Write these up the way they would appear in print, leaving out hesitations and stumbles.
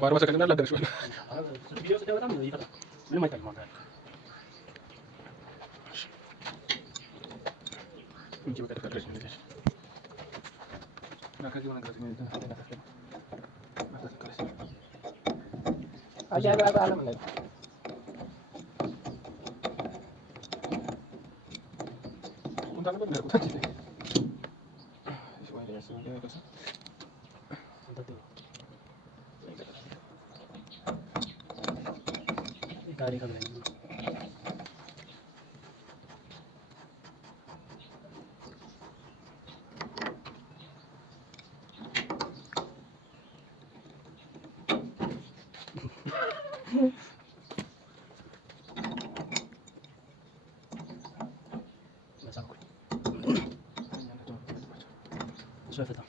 በአርባ ሰከንድ እና ላደረሽ ምንም አይታይም። Kali kami ini. Sudah fata.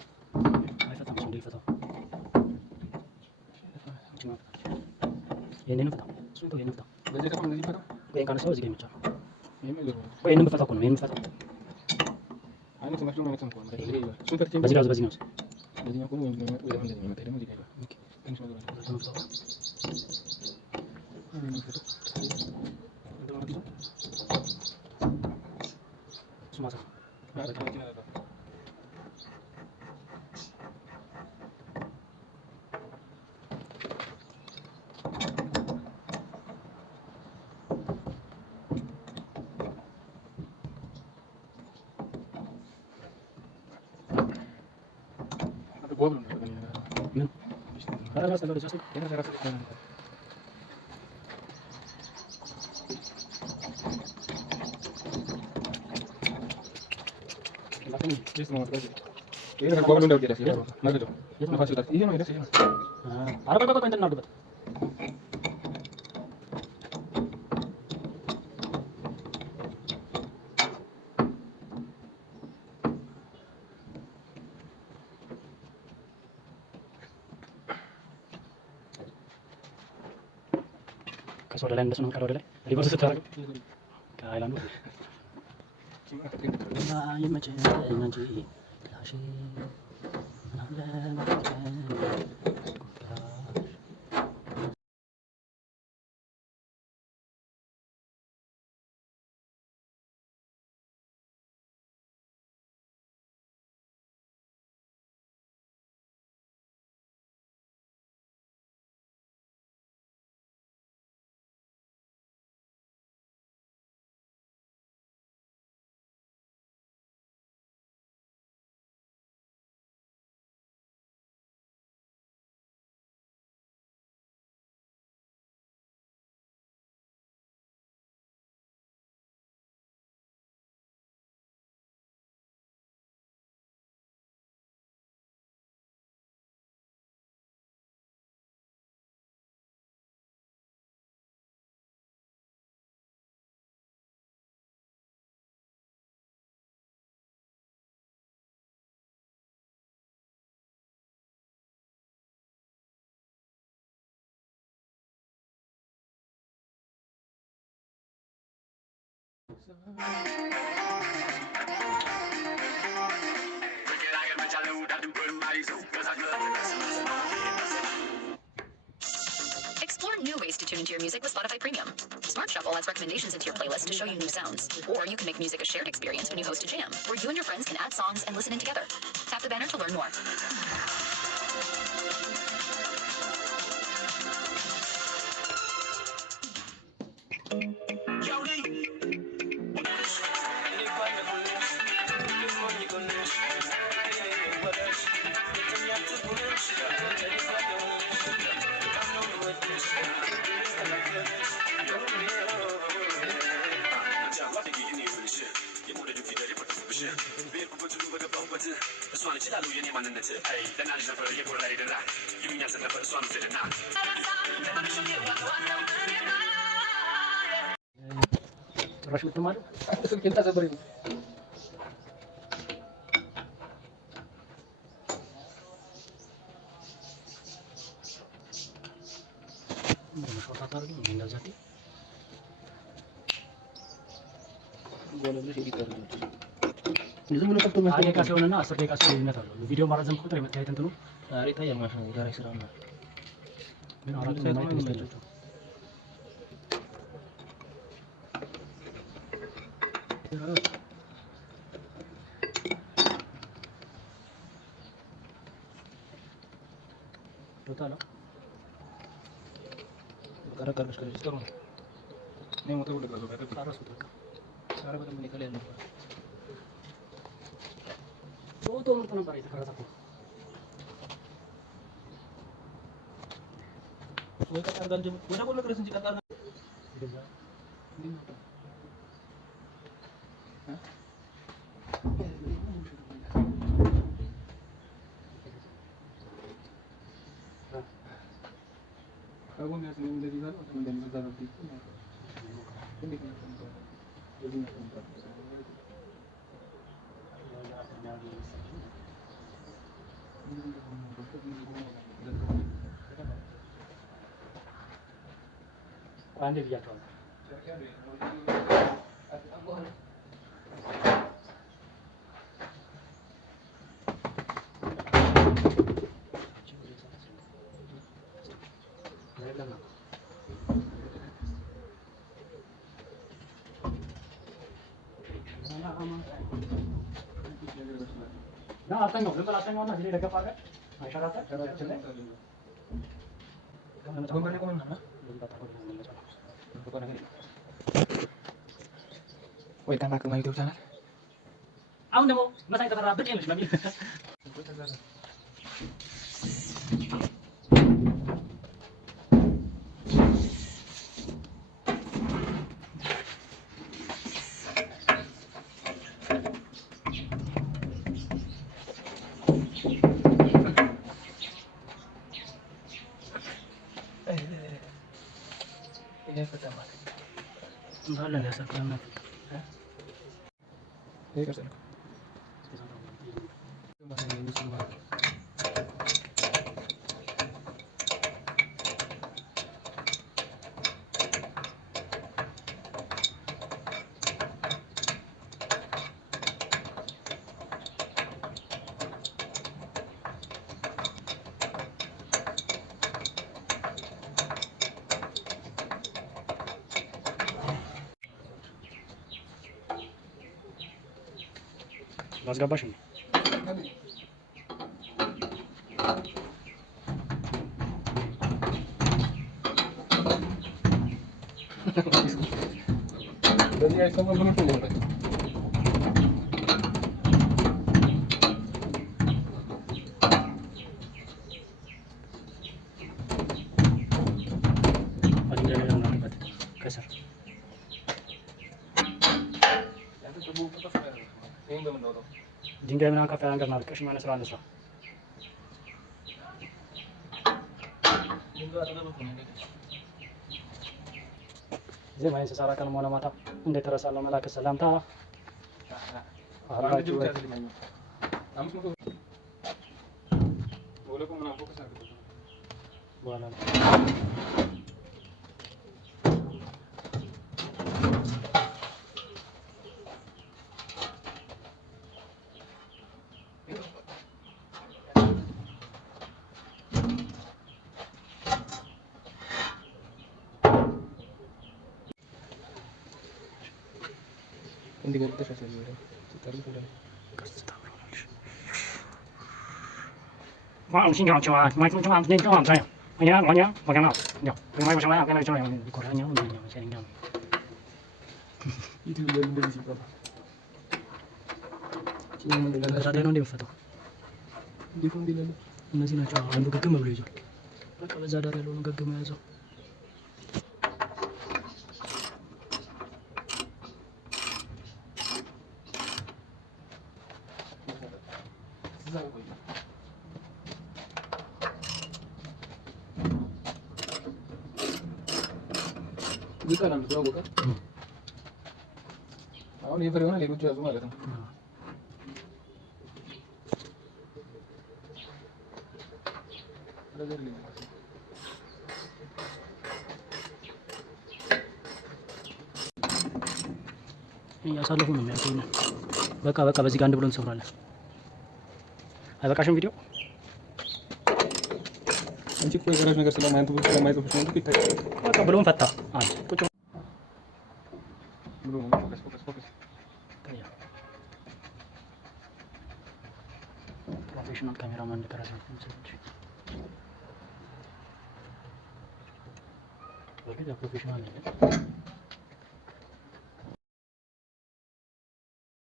Ay fata, sudah fata. Ini fata. Sudah ini fata. Kaya kana sawa zige mecha. Kaya ini fata kono, ini fata. Basi gazo basi gazo. Sumasa. Ahora vas a lo de Joseph. Kasih orang lain dah senang kalau ada. Ribu sesuatu. Kailan mo. Ay macam nanti. Lasih. Explore new ways to tune into your music with Spotify Premium. Smart Shuffle adds recommendations into your playlist to show you new sounds. Or you can make music a shared experience when you host a jam, where you and your friends can add songs and listen in together. Tap the banner to learn more. Terus itu mana? Itu kita seberin. Short lagi, meninggal jadi. ዝም ብሎ ከብቶ መስሎ ደቂቃ ሲሆንና 10 ደቂቃ ሲሆን ልዩነት አለው። ቪዲዮ ማራዘም ቁጥር የመታየት እንትኑ ይታያል ማለት ነው። ዛሬ ስራ ነው ግን አራቱ ማየት ይመስላል። ቶታል ቀረቀረሽ ከዚህ ጥሩ ነው። እኔ ሞተው ለቀዘው ካደረኩ ታረሱት በቃ ዛሬ በጣም ሊከለ ያለው ፎቶ ምርጥ ነበር የተቀረጸው። ወይ ቀጣር ጋር ጀምሮ ወደ ጎን ለቅረስ እንጂ ቀጣር እንደዛ አሁን ያስ ምን እንደዚህ ጋር ወደ እንደዚህ ጋር ነው እንዴት ነው እንደዚህ ነው አንዴ ብያቸዋለሁ። አስተኛው ዝም ብለህ አስተኛውና እዚህ ላይ ደገፍ አድርገህ አይሸራተት ሸራችን ላይ ወይ ከናከማ ዩቲዩብ ቻናል አሁን ደግሞ መሳይ ተፈራ ብቅ ነሽ በሚል እንዳለ ያሰከረና ይቀርጻል ላስገባሽ ነው። በዚህ አይሰማም ብሎ ነው ማለት ከስር ድንጋይ ምናምን ከፍ ያለ ነገር ናፍቀሽ ማለት ስራ እንስራ። እዚህ ማይንስ ሰራ ቀን ሆነ ማታ እንዴት ተረሳለሁ መላክ ሰላምታ አራጁ በኋላ እንዲገል ተሻሻለ ነው ታሪክ እንደ ዋው ሲኛው ቻዋ ማይክሮ ቻዋ አንተ ነው አንተ አያ አያ ወገና ነው ማይክሮ ቻዋ አገና ቻዋ ይቆራኛ ነው ነው ቻኛ ዩቲዩብ ላይ እንደዚህ ሲባል ለዛሬ ነው እንደምፈታው እንዴት ነው እንዲላለ እነዚህ ናቸው። አንዱ ግግም ብሎ ይዟል። በቃ በዛ ዳር ያለው ነው ግግም ያዘው። ይጣላል ነው ወቃ አሁን የፍሬ ሆነ ሌሎች ያዙ ማለት ነው። እያሳለፉ ነው የሚያውቁኝ። በቃ በዚህ ጋር አንድ ብሎ እንሰብራለን። አይበቃሽም ቪዲዮ? አንቺ እኮ የገራሽ ነገር ስለማይጽፍሽ ነው እንጂ ይታያል። በቃ ብሎን ፈታ። አንቺ ቁጭ ብሎ ነው ፎከስ ፕሮፌሽናል ካሜራማን እንደቀረጸ ነው። ፕሮፌሽናል